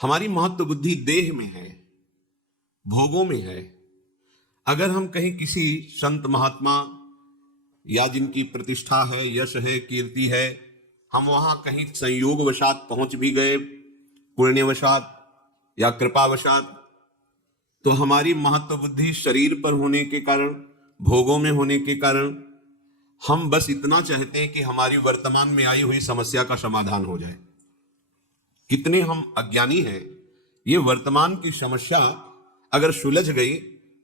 हमारी महत्व बुद्धि देह में है, भोगों में है। अगर हम कहीं किसी संत महात्मा या जिनकी प्रतिष्ठा है, यश है, कीर्ति है, हम वहां कहीं संयोगवशात पहुंच भी गए, पुण्यवशात या कृपावशात, तो हमारी महत्व बुद्धि शरीर पर होने के कारण, भोगों में होने के कारण, हम बस इतना चाहते हैं कि हमारी वर्तमान में आई हुई समस्या का समाधान हो जाए। कितने हम अज्ञानी हैं। ये वर्तमान की समस्या अगर सुलझ गई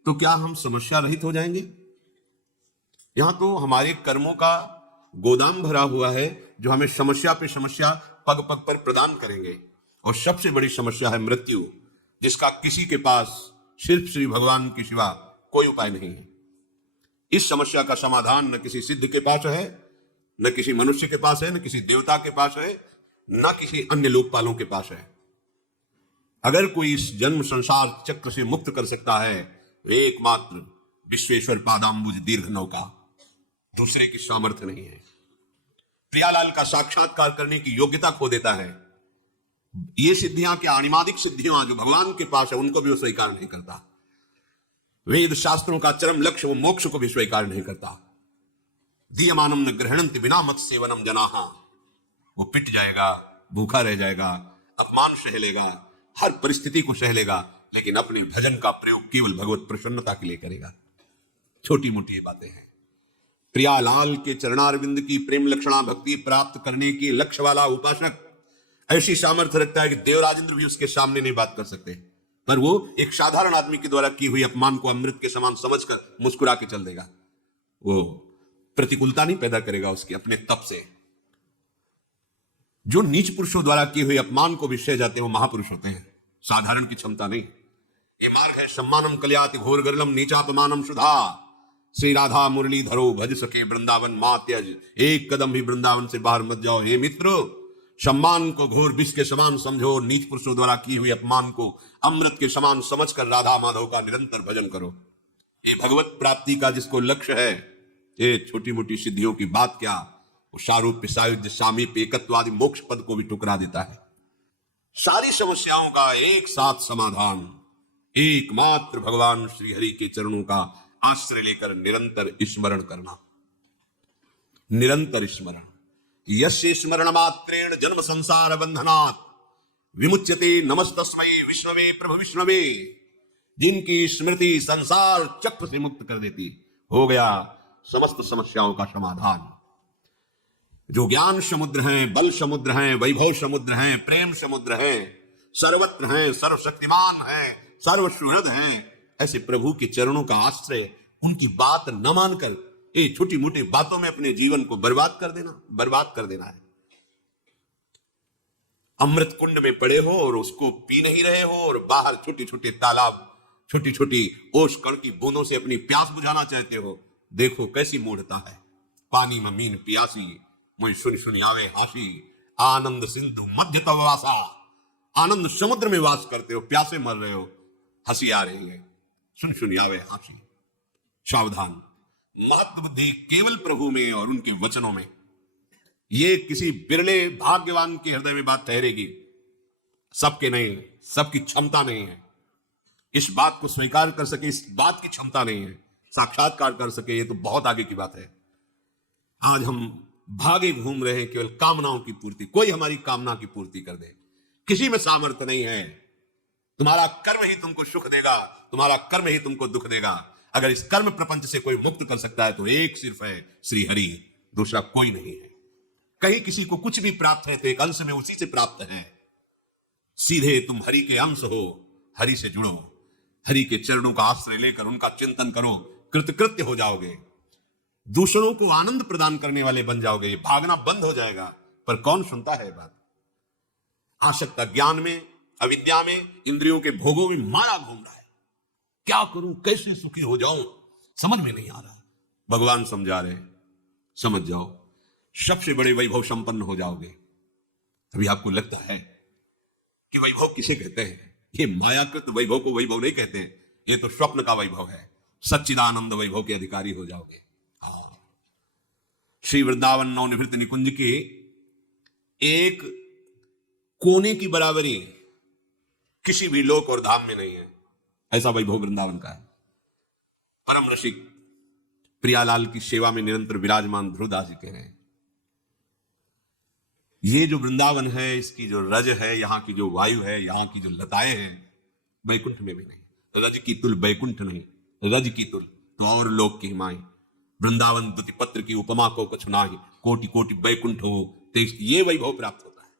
तो क्या हम समस्या रहित हो जाएंगे? यहां तो हमारे कर्मों का गोदाम भरा हुआ है जो हमें समस्या पे समस्या पग पग पर प्रदान करेंगे। और सबसे बड़ी समस्या है मृत्यु, जिसका किसी के पास सिर्फ श्री भगवान के सिवा कोई उपाय नहीं है। इस समस्या का समाधान न किसी सिद्ध के पास है, न किसी मनुष्य के पास है, न किसी देवता के पास है, न किसी अन्य लोकपालों के पास है। अगर कोई इस जन्म संसार चक्र से मुक्त कर सकता है तो एकमात्र विश्वेश्वर पादाम्बुज दीर्घ नौका, दूसरे की सामर्थ्य नहीं है। प्रियालाल का साक्षात्कार करने की योग्यता खो देता है। ये सिद्धियां क्या, अनिमादिक सिद्धियां जो भगवान के पास है, उनको भी वो स्वीकार नहीं करता। वेद शास्त्रों का चरम लक्ष्य, वो मोक्ष को भी स्वीकार नहीं करता। दीयमानम न ग्रहणंति विना मत सेवनम जनाहा, वो पिट जाएगा, भूखा रह जाएगा, अपमान सह लेगा, हर परिस्थिति को सह लेगा, लेकिन अपने भजन का प्रयोग केवल भगवत प्रसन्नता के लिए करेगा। छोटी मोटी बातें हैं। प्रियालाल के चरणारविंद की प्रेम लक्षणा भक्ति प्राप्त करने की लक्ष्य वाला उपासक ऐसी सामर्थ्य रखता है कि देवराजेंद्र भी उसके सामने नहीं बात कर सकते, पर वो एक साधारण आदमी के द्वारा की हुई अपमान को अमृत के समान समझकर मुस्कुरा के चल देगा। वो प्रतिकूलता नहीं पैदा करेगा उसके अपने तप से। जो नीच पुरुषों द्वारा किए हुए अपमान को भी सह जाते हैं वो महापुरुष होते हैं, साधारण की क्षमता नहीं। ये मार्ग है सम्मानम कल्याति घोर गरलम नीचापमानम सुधा। श्री राधा मुरली धरो भज सके वृंदावन मा त्यज, एक कदम भी वृंदावन से बाहर मत जाओ। हे मित्र, सम्मान को घोर विष के समान समझो, नीच पुरुषों द्वारा की हुई अपमान को अमृत के समान समझकर राधा माधव का निरंतर भजन करो। ये भगवत प्राप्ति का जिसको लक्ष्य है, ये छोटी मोटी सिद्धियों की बात क्या, वो सारूप्य सायुज्य सामीप्य एकत्वादि मोक्ष पद को भी टुकरा देता है। सारी समस्याओं का एक साथ समाधान एकमात्र भगवान श्री हरि के चरणों का आश्रय लेकर निरंतर स्मरण करना। निरंतर स्मरण। यस्य स्मरण मात्रेण जन्म संसार बंधनात् विमुच्यते नमस्तस्मै विष्णवे प्रभु विष्णवे। जिनकी स्मृति संसार चक्र से मुक्त कर देती, हो गया समस्त समस्याओं का समाधान। जो ज्ञान समुद्र हैं, बल समुद्र हैं, वैभव समुद्र हैं, प्रेम समुद्र हैं, सर्वत्र हैं, सर्वशक्तिमान हैं, सर्वसुहृद हैं, ऐसे प्रभु के चरणों का आश्रय, उनकी बात न मानकर ये छोटी मोटी बातों में अपने जीवन को बर्बाद कर देना है। अमृत कुंड में पड़े हो और उसको पी नहीं रहे हो, और बाहर छोटे छोटे तालाब, छोटी छोटी ओस कण की बूंदों से अपनी प्यास बुझाना चाहते हो। देखो कैसी मूढ़ता है। पानी में मीन प्यासी, मुझे सुन सुन आवे हासी, आनंद सिंधु मध्य तव वासा। आनंद समुद्र में वास करते हो, प्यासे मर रहे हो, हंसी आ रही है, सुन सुन आवे हासी। सावधान, महत्व बुद्धि केवल प्रभु में और उनके वचनों में। ये किसी बिरले भाग्यवान के हृदय में बात ठहरेगी, सबके नहीं, सबकी क्षमता नहीं है। इस बात को स्वीकार कर सके, इस बात की क्षमता नहीं है। साक्षात्कार कर सके, ये तो बहुत आगे की बात है। आज हम भागे घूम रहे हैं केवल कामनाओं की पूर्ति। कोई हमारी कामना की पूर्ति कर दे, किसी में सामर्थ्य नहीं है। तुम्हारा कर्म ही तुमको सुख देगा, तुम्हारा कर्म ही तुमको दुख देगा। अगर इस कर्म प्रपंच से कोई मुक्त कर सकता है तो एक सिर्फ है श्री हरि, दूसरा कोई नहीं है। कहीं किसी को कुछ भी प्राप्त है तो एक अंश में उसी से प्राप्त है। सीधे तुम हरि के अंश हो, हरि से जुड़ो, हरि के चरणों का आश्रय लेकर उनका चिंतन करो, कृतकृत्य हो जाओगे, दूसरों को आनंद प्रदान करने वाले बन जाओगे। भागना बंद हो जाएगा। पर कौन सुनता है बात? आसक्त ज्ञान में, अविद्या में, इंद्रियों के भोगों में माया घूम रहा है। क्या करूं, कैसे सुखी हो जाऊं, समझ में नहीं आ रहा। भगवान समझा रहे, समझ जाओ, सबसे बड़े वैभव संपन्न हो जाओगे। अभी आपको लगता है कि वैभव किसे कहते हैं? ये मायाकृत वैभव को वैभव नहीं कहते, ये तो स्वप्न का वैभव है। सच्चिदानंद वैभव के अधिकारी हो जाओगे। श्री वृंदावन नवनिवृत्त निकुंज के एक कोने की बराबरी किसी भी लोक और धाम में नहीं है। ऐसा वैभव वृंदावन का है। परम रसिक प्रियालाल की सेवा में निरंतर विराजमान ध्रुवदास जी कह रहे हैं, ये जो वृंदावन है, इसकी जो रज है, यहां की जो वायु है, यहां की जो लताएं हैं, वैकुंठ में भी नहीं। रज की तुल वैकुंठ नहीं, रज की तुल तो और लोक की हिमाई। वृंदावन दुति पत्र की उपमा को कुछ नाही, कोटि कोटि वैकुंठ हो तेज। ये वैभव प्राप्त होता है।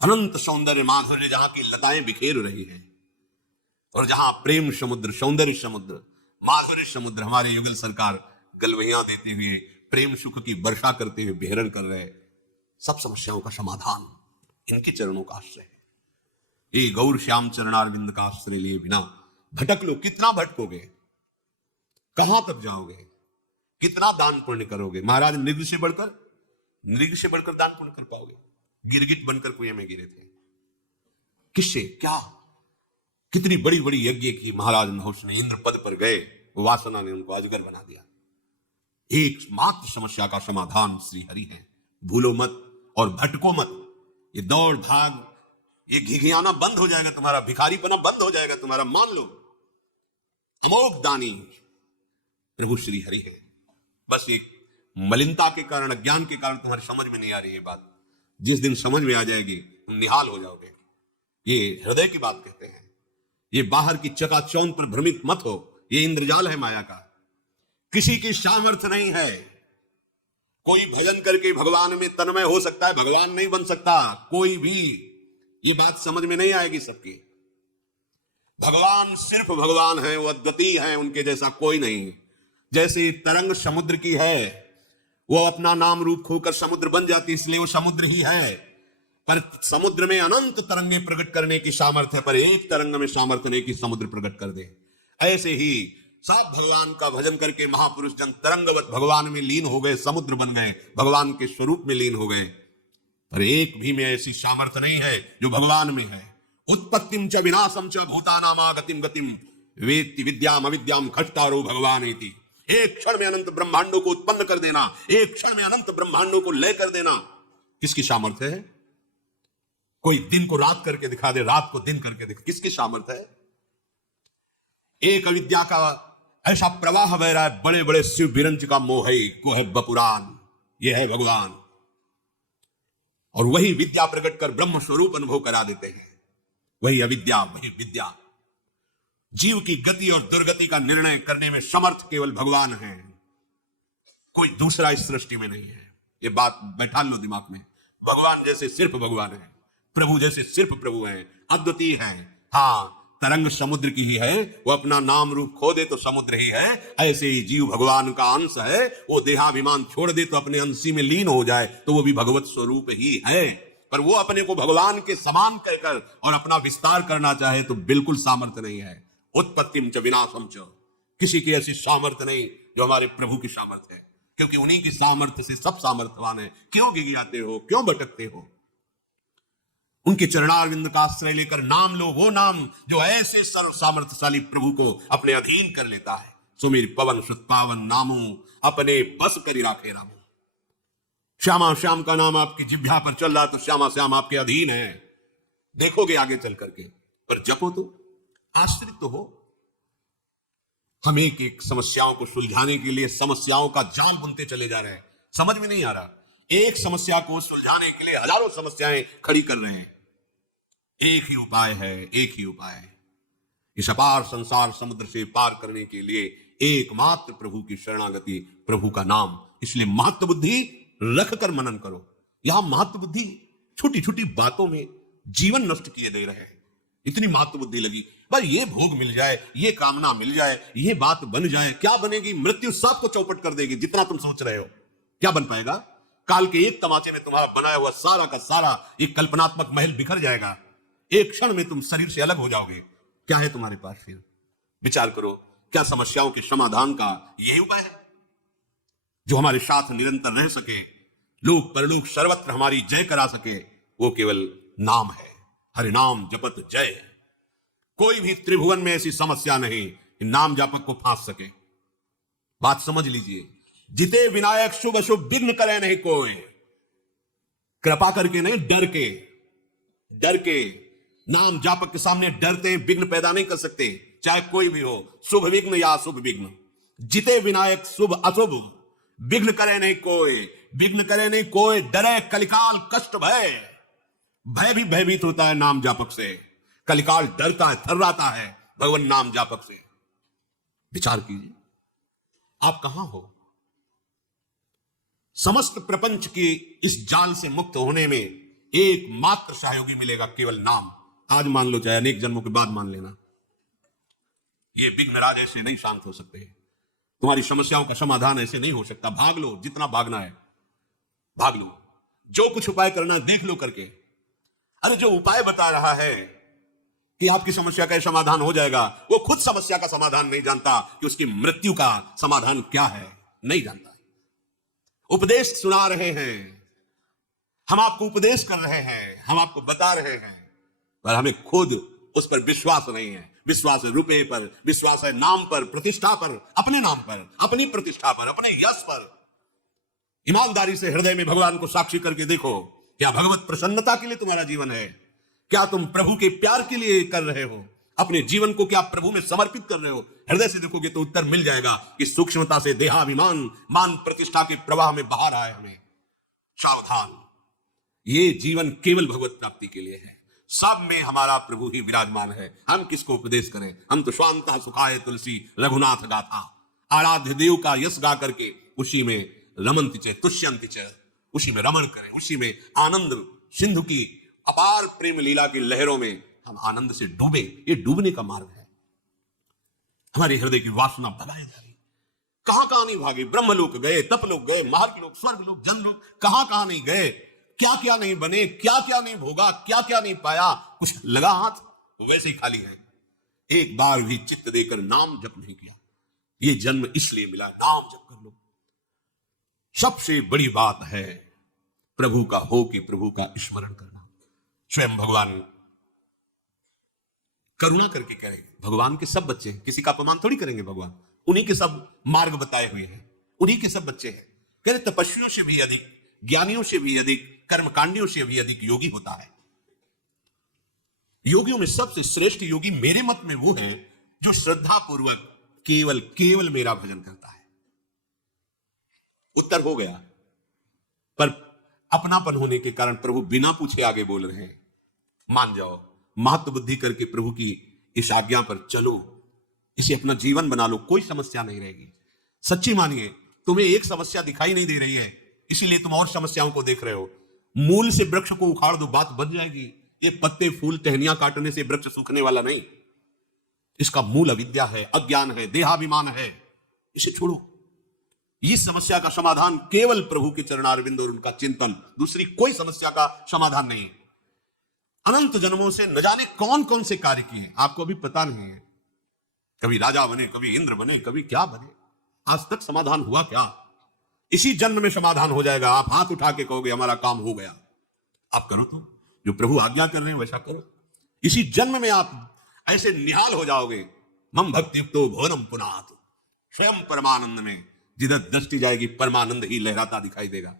अनंत सौंदर्य माधुर्य, जहां की लताएं बिखेर रही है, और जहां प्रेम समुद्र, सौंदर्य समुद्र, माधुर्य समुद्र, हमारे युगल सरकार गलवहियां देते हुए प्रेम सुख की वर्षा करते हुए बेहरण कर रहे। सब समस्याओं का समाधान इनके चरणों का आश्रय है। ये गौर श्याम चरणारविंद का आश्रय लिए बिना भटक लो। कितना भटकोगे, कहां तक जाओगे, कितना दान पुण्य करोगे। महाराज नृग से बढ़कर दान पुण्य कर पाओगे। गिरगिट बनकर कुएं में गिरे थे, किससे क्या, कितनी बड़ी बड़ी यज्ञ की महाराज नहुष ने, इंद्र पद पर गए, वासना ने उनको अजगर बना दिया। एकमात्र समस्या का समाधान श्री हरि है। भूलो मत और भटको मत। ये दौड़ भाग, ये घिघियाना बंद हो जाएगा तुम्हारा, भिखारीपना बंद हो जाएगा तुम्हारा। मान लो अमोघ दानी प्रभु श्री हरि है। बस एक मलिनता के कारण, अज्ञान के कारण तुम्हारी समझ में नहीं आ रही है बात। जिस दिन समझ में आ जाएगी तुम निहाल हो जाओगे। ये हृदय की बात कहते हैं। ये बाहर की चकाचौंध पर भ्रमित मत हो, ये इंद्रजाल है माया का। किसी की सामर्थ्य नहीं है। कोई भजन करके भगवान में तन्मय हो सकता है, भगवान नहीं बन सकता कोई भी। ये बात समझ में नहीं आएगी सबकी। भगवान सिर्फ भगवान है, वो अद्वितीय है, उनके जैसा कोई नहीं। जैसे तरंग समुद्र की है, वो अपना नाम रूप खोकर समुद्र बन जाती, इसलिए वो समुद्र ही है। पर समुद्र में अनंत तरंगे प्रकट करने की सामर्थ्य है, पर एक तरंग में सामर्थ्य नहीं कि समुद्र प्रकट कर दे। ऐसे ही सब भगवान का भजन करके महापुरुष जन तरंगवत भगवान में लीन हो गए, समुद्र बन गए, भगवान के स्वरूप में लीन हो गए। पर एक भी में ऐसी सामर्थ्य नहीं है जो भगवान में है। उत्पत्तिम च विनाशम च भूतानामागतिम गतिम वेत्ति विद्याम अविद्याम खट्टारो भगवान इति। एक क्षण में अनंत ब्रह्मांडों को उत्पन्न कर देना, एक क्षण में अनंत ब्रह्मांडों को ले कर देना, किसकी सामर्थ्य है? कोई दिन को रात करके दिखा दे, रात को दिन करके दिखा, किसकी सामर्थ्य है? एक अविद्या का ऐसा प्रवाह बह रहा है, बड़े बड़े शिव बिरंच का मोह है, को है बपुरान, ये है भगवान। और वही विद्या प्रकट कर ब्रह्म स्वरूप अनुभव करा देते हैं। वही अविद्या, वही विद्या। जीव की गति और दुर्गति का निर्णय करने में समर्थ केवल भगवान है, कोई दूसरा इस सृष्टि में नहीं है। ये बात बैठा लो दिमाग में। भगवान जैसे सिर्फ भगवान है, प्रभु जैसे सिर्फ प्रभु है, अद्वितीय है। हाँ, तरंग समुद्र की ही है, वो अपना नाम रूप खो दे तो समुद्र ही है। ऐसे ही जीव भगवान का अंश है, वो देहाभिमान छोड़ दे तो अपने अंशी में लीन हो जाए तो वो भी भगवत स्वरूप ही है। पर वो अपने को भगवान के समान कहकर और अपना विस्तार करना चाहे तो बिल्कुल सामर्थ्य नहीं है। उत्पत्तिम च विनाशम च, किसी की ऐसी सामर्थ्य नहीं जो हमारे प्रभु की सामर्थ्य है, क्योंकि उन्हीं की सामर्थ्य से सब सामर्थ्यवान है। क्यों गिगियाते हो, क्यों भटकते हो? उनके चरणारविंद का आश्रय लेकर नाम लो, वो नाम जो ऐसे सर्व सामर्थ्यशाली प्रभु को अपने अधीन कर लेता है। सुमिर पवन सुत पावन नामो, अपने बस करी राखे रामो। श्यामा श्याम का नाम आपकी जिह्वा पर चल रहा तो श्यामा श्याम आपके अधीन है, देखोगे आगे चल करके। पर जपो तो, आश्रित तो हो। हम एक एक समस्याओं को सुलझाने के लिए समस्याओं का जाल बुनते चले जा रहे हैं, समझ में नहीं आ रहा। एक समस्या को सुलझाने के लिए हजारों समस्याएं खड़ी कर रहे हैं। एक ही उपाय है, एक ही उपाय है। इस अपार संसार समुद्र से पार करने के लिए एकमात्र प्रभु की शरणागति, प्रभु का नाम। इसलिए महत्व बुद्धि रख कर मनन करो। यहां महत्व बुद्धि छोटी छोटी बातों में जीवन नष्ट किए दे रहे हैं। इतनी महत्व बुद्धि लगी, भाई ये भोग मिल जाए, ये कामना मिल जाए, ये बात बन जाए। क्या बनेगी? मृत्यु सबको चौपट कर देगी। जितना तुम सोच रहे हो क्या बन पाएगा? काल के एक तमाचे में तुम्हारा बनाया हुआ सारा का सारा एक कल्पनात्मक महल बिखर जाएगा। एक क्षण में तुम शरीर से अलग हो जाओगे। क्या है तुम्हारे पास फिर? विचार करो, क्या समस्याओं के समाधान का यही उपाय है जो हमारे साथ निरंतर रह सके, लोक परलोक सर्वत्र हमारी जय करा सके? वो केवल नाम है। हरि नाम जपत जय। कोई भी त्रिभुवन में ऐसी समस्या नहीं कि नाम जापक को फांस सके। बात समझ लीजिए। जिते विनायक शुभ शुभ विघ्न करे नहीं कोई। कृपा करके नहीं, डर के, डर के। नाम जापक के सामने डरते हैं, विघ्न पैदा नहीं कर सकते, चाहे कोई भी हो, शुभ विघ्न या अशुभ विघ्न। जिते विनायक शुभ अशुभ, विघ्न करे नहीं कोई, विघ्न करे नहीं कोई, डरे कलिकाल कष्ट भय। भय भी भयभीत होता है नाम जापक से, कलिकाल डरता है, थर्राता है भगवान नाम जापक से। विचार कीजिए, आप कहां हो? समस्त प्रपंच की इस जाल से मुक्त होने में एकमात्र सहयोगी मिलेगा, केवल नाम। आज मान लो, चाहे अनेक जन्मों के बाद मान लेना, ये विघ्नराज ऐसे नहीं शांत हो सकते। तुम्हारी समस्याओं का समाधान ऐसे नहीं हो सकता। भाग लो, जितना भागना है भाग लो, जो कुछ उपाय करना है देख लो करके। अरे जो उपाय बता रहा है कि आपकी समस्या का समाधान हो जाएगा, वो खुद समस्या का समाधान नहीं जानता कि उसकी मृत्यु का समाधान क्या है, नहीं जानता। उपदेश सुना रहे हैं, हम आपको उपदेश कर रहे हैं, हम आपको बता रहे हैं, पर हमें खुद उस पर विश्वास नहीं है। विश्वास है रुपए पर, विश्वास है नाम पर, प्रतिष्ठा पर, अपने नाम पर, अपनी प्रतिष्ठा पर, अपने यश पर। ईमानदारी से हृदय में भगवान को साक्षी करके देखो, क्या भगवत प्रसन्नता के लिए तुम्हारा जीवन है? क्या तुम प्रभु के प्यार के लिए कर रहे हो? अपने जीवन को क्या प्रभु में समर्पित कर रहे हो? हृदय से देखोगे तो उत्तर मिल जाएगा कि सूक्ष्मता से देहाभिमान, मान प्रतिष्ठा के प्रवाह में बाहर आए हमें। सावधान, ये जीवन केवल भगवत प्राप्ति के लिए है। सब में हमारा प्रभु ही विराजमान है। हम किसको उपदेश करें? हम तो स्वांता सुखाए तुलसी रघुनाथ गाथा, आराध्य देव का यश गा करके उसी में रमन्ति च तुष्यन्ति च, उसी में रमण करें, उसी में आनंद सिंधु की अपार प्रेम लीला की लहरों में हम आनंद से डूबे। ये डूबने का मार्ग है। हमारे हृदय की वासना भगाई जा रही, कहां कहां नहीं भागे। ब्रह्मलोक गए, तपलोक गए, महर्षिलोक, स्वर्गलोक, जनलोक, कहां कहां नहीं गए, क्या क्या नहीं बने, क्या क्या नहीं भोगा, क्या क्या नहीं पाया। कुछ लगा हाथ तो वैसे ही खाली है। एक बार भी चित्त देकर नाम जप नहीं किया। ये जन्म इसलिए मिला, नाम जप कर लो। सबसे बड़ी बात है प्रभु का हो कि प्रभु का स्मरण करना। स्वयं भगवान करुणा करके कह रहे, भगवान के सब बच्चे हैं, किसी का अपमान थोड़ी करेंगे भगवान। उन्हीं के सब मार्ग बताए हुए हैं, उन्हीं के सब बच्चे हैं। कह रहे तपस्वियों से भी अधिक, ज्ञानियों से भी अधिक, कर्मकांडियों से भी अधिक योगी होता है। योगियों में सबसे श्रेष्ठ योगी मेरे मत में वो है जो श्रद्धा पूर्वक केवल केवल मेरा भजन करता है। उत्तर हो गया, पर अपनापन होने के कारण प्रभु बिना पूछे आगे बोल रहे हैं। मान जाओ, महत्व बुद्धि करके प्रभु की इस आज्ञा पर चलो, इसे अपना जीवन बना लो, कोई समस्या नहीं रहेगी। सच्ची मानिए, तुम्हें एक समस्या दिखाई नहीं दे रही है, इसीलिए तुम और समस्याओं को देख रहे हो। मूल से वृक्ष को उखाड़ दो, बात बन जाएगी। ये पत्ते फूल टहनियां काटने से वृक्ष सूखने वाला नहीं। इसका मूल अविद्या है, अज्ञान है, देहाभिमान है। इसे छोड़ो। इस समस्या का समाधान केवल प्रभु के चरणारविंद और उनका चिंतन, दूसरी कोई समस्या का समाधान नहीं। अनंत जन्मों से न जाने कौन कौन से कार्य किए, आपको अभी पता नहीं है। कभी राजा बने, कभी इंद्र बने, कभी क्या बने, आज तक समाधान हुआ क्या? इसी जन्म में समाधान हो जाएगा। आप हाथ उठा के कहोगे हमारा काम हो गया। आप करो, तो जो प्रभु आज्ञा कर रहे हैं वैसा करो। इसी जन्म में आप ऐसे निहाल हो जाओगे। मम भक्ति युक्तो भुवनम पुनात, स्वयं परमानंद में जिधर दृष्टि जाएगी परमानंद ही लहराता दिखाई देगा।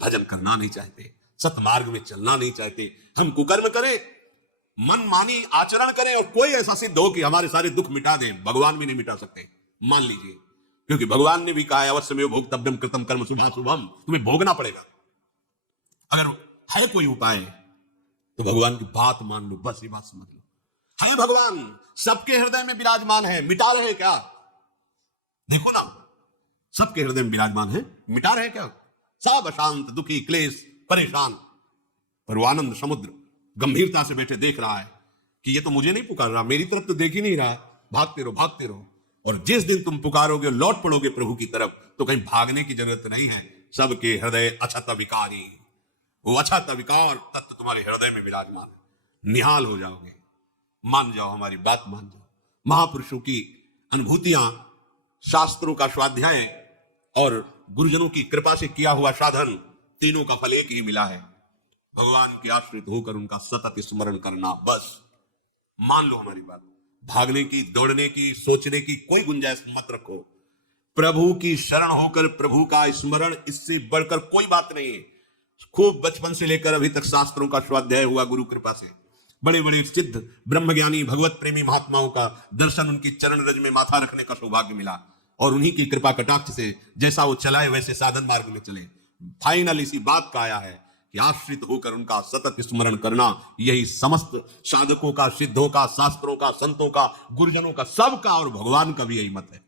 भजन करना नहीं चाहते, सतमार्ग में चलना नहीं चाहते, हम कुकर्म करें, मन मानी आचरण करें और कोई ऐसा सिद्ध हो कि हमारे सारे दुख मिटा दें। भगवान भी नहीं मिटा सकते, मान लीजिए, क्योंकि भगवान ने भी कहा है अवश्य में भोक्तव्यम कृतम कर्म शुभाशुभम, तुम्हें भोगना पड़ेगा। अगर है कोई उपाय तो भगवान की बात मान लो, बस ये बात समझ लो। है भगवान सबके हृदय में विराजमान है, मिटा रहे क्या? देखो ना, सबके हृदय में विराजमान है, मिटा रहे क्या? सब अशांत, दुखी, क्लेश, परेशान, पर वो आनंद समुद्र गंभीरता से बैठे देख रहा है कि ये तो मुझे नहीं पुकार रहा, मेरी तरफ तो देख ही नहीं रहा। भागते रहो, भागते रहो। और जिस दिन तुम पुकारोगे, लौट पड़ोगे प्रभु की तरफ, तो कहीं भागने की जरूरत नहीं है। सबके हृदय अछत विकारी, वो अछत विकार तत्व तुम्हारे हृदय में विराजमान है। निहाल हो जाओगे। मान जाओ, हमारी बात मान जाओ। महापुरुषों की अनुभूतियां, शास्त्रों का स्वाध्याय और गुरुजनों की कृपा से किया हुआ साधन, तीनों का फल एक ही मिला है। भगवान के आश्रित होकर उनका सतत स्मरण करना, बस मान लो हमारी बात। भागने की, दौड़ने की, सोचने की कोई गुंजाइश मत रखो। प्रभु की शरण होकर प्रभु का स्मरण, इससे बढ़कर कोई बात नहीं है। खूब बचपन से लेकर अभी तक शास्त्रों का स्वाध्याय हुआ गुरु कृपा से। बड़े बड़े सिद्ध ब्रह्मज्ञानी भगवत प्रेमी महात्माओं का दर्शन, उनकी चरण रज में माथा रखने का सौभाग्य मिला, और उन्हीं की कृपा कटाक्ष से जैसा वो चलाए वैसे साधन मार्ग में चले। फाइनल इसी बात का आया है कि आश्रित होकर उनका सतत स्मरण करना, यही समस्त साधकों का, सिद्धों का, शास्त्रों का, संतों का, गुरुजनों का, सबका और भगवान का भी यही मत है।